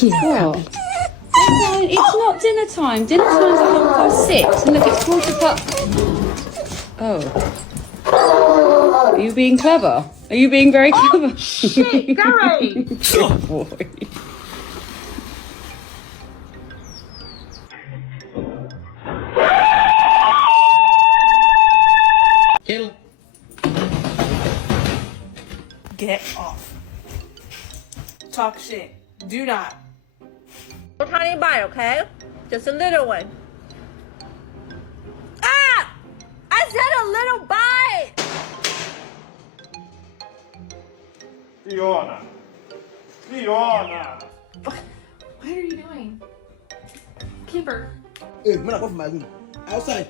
What? It's not dinner time. Dinner time's at 6:30. And look, it's 4:15. Oh. Are you being clever? Are you being very clever? Shit, Gary! Good boy. Kill. Get off. Talk shit. Do not. No tiny bite, okay? Just a little one. Ah! I said a little bite! Fiona! Fiona! What are you doing? Kimber. Hey, man, I go from my room. Outside.